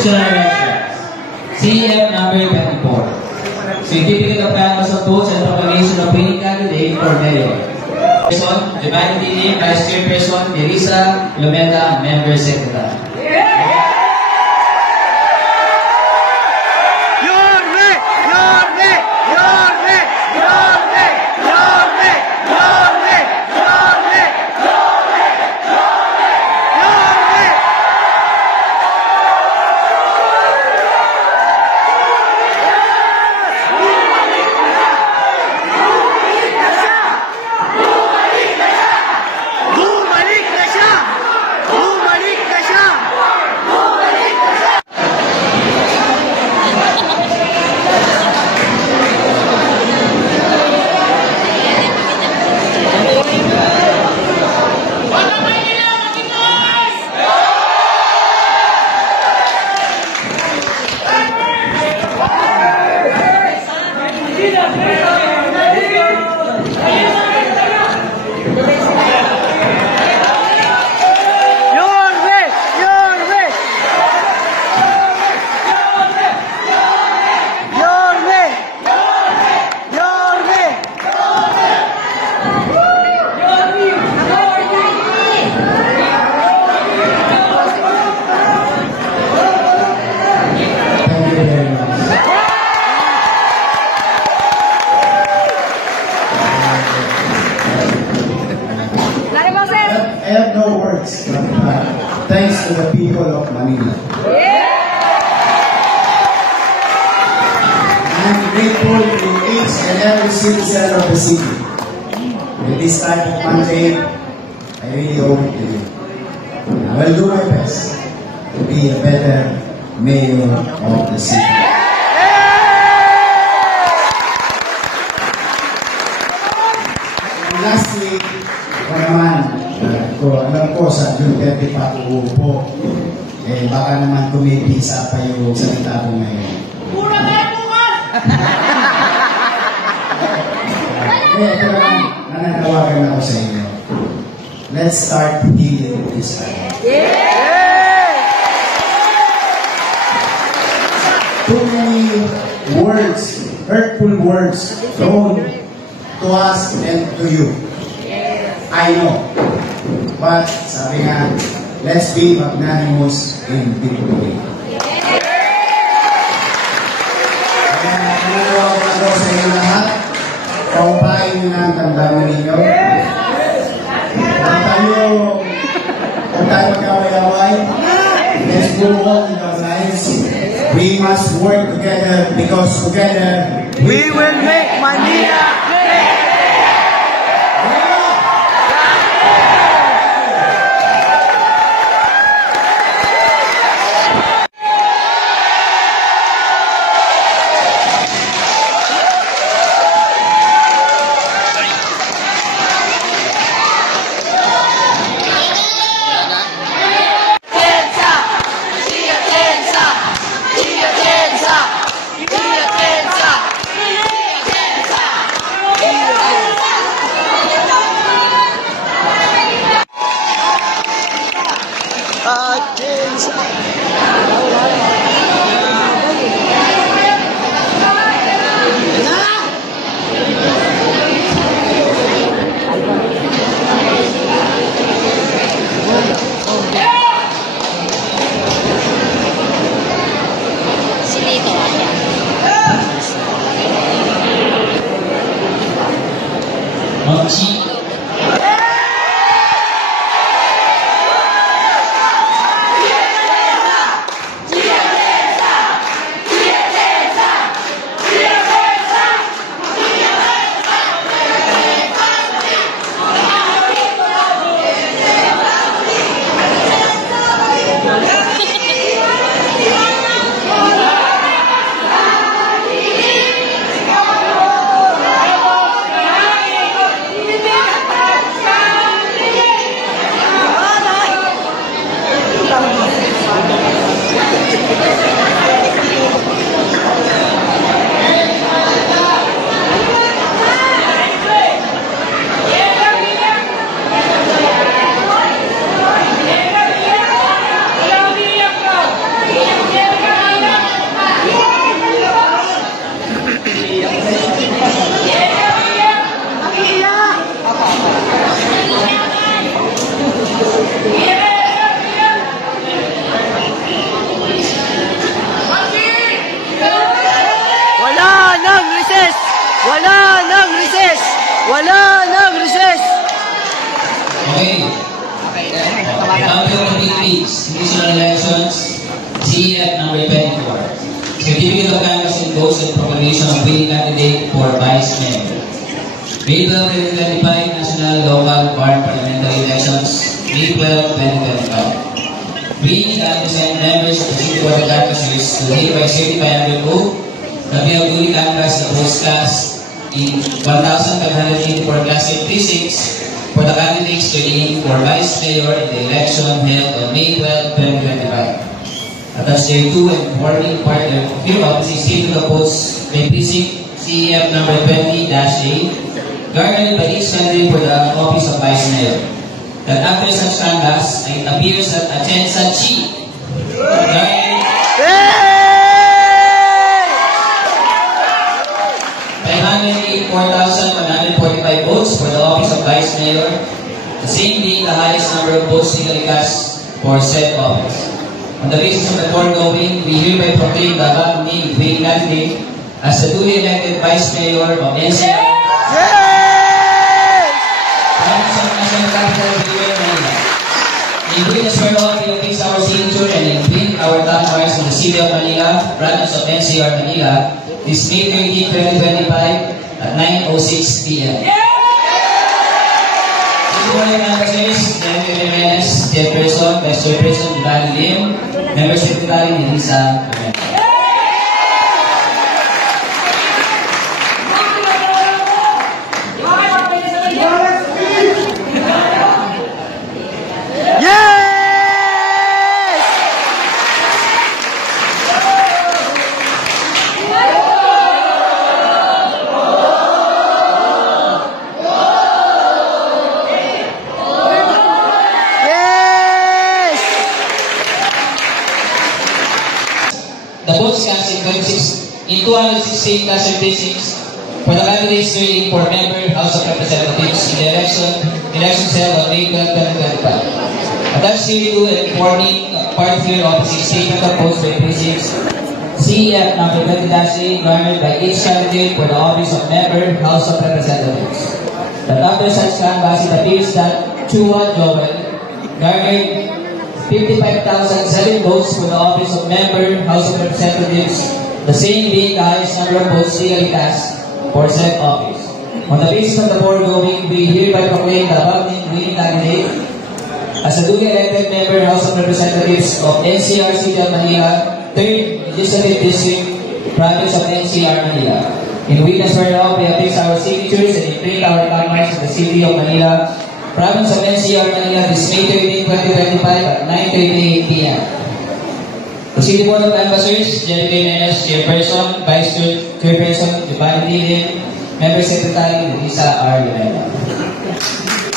additional arrangements. CM number 24. Certificate of Canvas of Votes and Proclamation of Winning Candidate for Mayor. Giovanni Dini, Vice Chairperson, Teresa Lumeda, Member Secretary. I have no words, but thanks to the people of Manila. I'm grateful to each and every citizen of the city. With this type of mandate, I really owe it to you. I will do my best to be a better mayor of the city. And lastly, alam ko sa June 30 pa uupo, baka naman kumipisa pa yung salita ko ngayon. Pura tayo bukas! Ito naman, nananawagan ako sa inyo. Let's start healing this time. Too many words, hurtful words, thrown to us and to you. I know. But, sabi nga, let's be magnanimous in victory. Kaya, nananawagan ako sa inyo lahat. Paupain nyo na ang tandaan ninyo. Kung tayo magkaway-away, let's go on in our lives. We must work together because together we will make Manila great! Wala nang recess! Wala nang recess! Okay. Council of Big Leagues, National Elections, CEF number 24. Certificate of Canvassing Votes and Proclamation of Winning Candidate for Vice Mayor. May 12, 2025, National, Local, Parliamentary Elections, May 12, 2025. We shall present members of the City Board of Canvassers to hereby certify under oath that we have duly canvassed the votes cast in 1,584 Class A precincts for the candidates running for Vice Mayor in the election held on May 12, 2025. Attached there 2 and forming part of few offices stated the votes by precinct CEF number 20-A, garnered by each candidate for the office of Vice Mayor. That after such canvass, it appears that Atienza Chi garnered 584,145 votes for the office of Vice Mayor, the same being the highest number of votes legally cast for said office. On the basis of the foregoing, we hereby proclaim the above named winning candidate as the duly elected Vice Mayor of NCR. National Capital Region, Manila. In which as well all we fix our signature and imprint our top marks in the City of Manila, branches of NCR Manila, this May 13, 2025 at 9:06 p.m. City Board of Canvassers, Jennifer Jimenez, Chairperson, Vice Chairperson, Giovanni Lim, Member Secretary, Elisa Jimenez. The votes cast in 216 Class A precincts for the candidates serving for member House of Representatives in the elections held on May 12, 2025. Attached here to and forming part 3 offices statement of votes by precincts CEF number 20-A garnered by each candidate for the office of member House of Representatives. That after such canvass, it appears that Chua Joel garnered 55,007 votes for the office of member House of Representatives, the same being the highest number of votes legally cast for said office. On the basis of the foregoing, we hereby proclaim the above named winning candidate as a duly elected member House of Representatives of NCR City of Manila, 3rd Legislative District, Province of NCR Manila. In witness whereof, we affix our signatures and imprint our landmarks in the City of Manila, Province of NCR Manila, this May 13, 2025 at 9:38 p.m. The City Board of Canvassers, Jennifer Jimenez, Chairperson, Vice Chairperson, Giovanni Lim, Member Secretary, Elisa R. Jimenez.